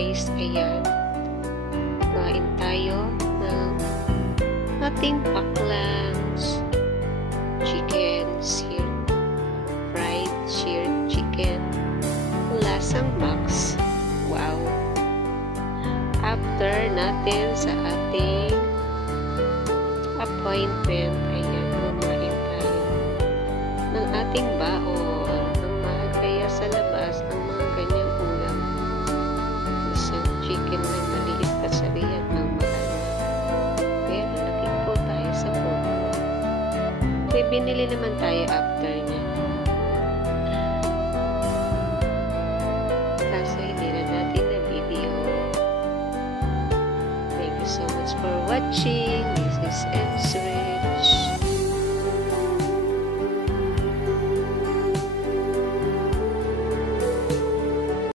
guys, ayan. Kain tayo ng ating paklans. Chicken, fried seared chicken. Lasang Max. Wow. After natin sa ating appointment, ayan, kumain tayo ng ating baon. Ang mahal kaya sa labas ng mga ganyang ulam. Isang chicken na maliit at sabihan ng mahal. Pero nakikita tayo sa photo. May binili naman tayo after niya. Kaso hindi na natin na video. Thank you so much for watching. This is